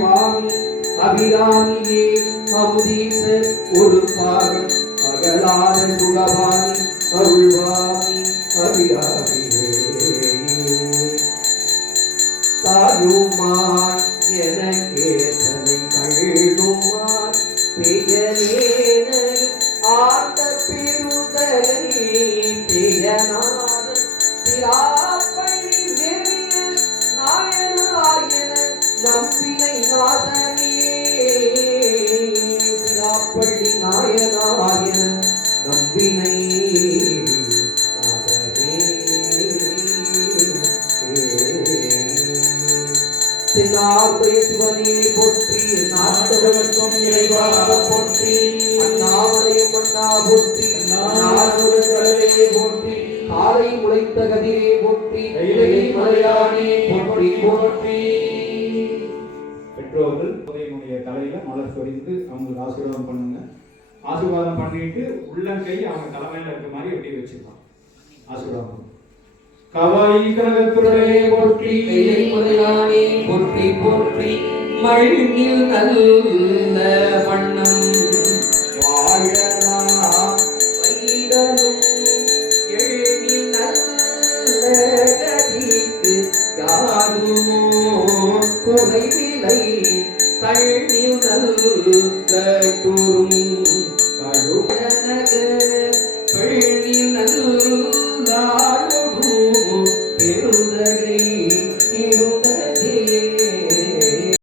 வாமி அபிராமியே அமுதீச ஒரு பாகம் அகலாத சுகவாணி அருள்வாமி அபிராமியே தாயுமாய் எனக்கே தலை கழுமாய் பெயரேனையும் ஆண்ட பெருதலை பெயனாத சிராப்பள்ளி வெறிய நாயனாயன நம்பினை நாசனே சிராப்பள்ளி நாயனாயன நம்பினை சிவனே போற்றி நாட்டவர்க்கும் இறைவாக போற்றி அண்ணாமலையும் அண்ணா போற்றி நாடுகளே போற்றி காலை முளைத்த கதிரே போற்றி மலையானே போற்றி போற்றி. பெற்றோர்கள் உதயனுடைய தலையில மலர் சொரிந்து அவங்களுக்கு ஆசீர்வாதம் பண்ணுங்க. ஆசீர்வாதம் பண்ணிட்டு உள்ளங்கை அவங்க தலைமையில இருக்க மாதிரி எப்படி வச்சுக்கலாம். ஆசீர்வாதம் கவாயி கனகத்துறையே போற்றி மலையானே போற்றி போற்றி. மண்ணில் நல்ல வண்ணம் வாழலாம் வைடலும் எழில் நல்ல கதிக்கு யாருமோ குறைவிலை கண்ணில் நல்ல கூறும்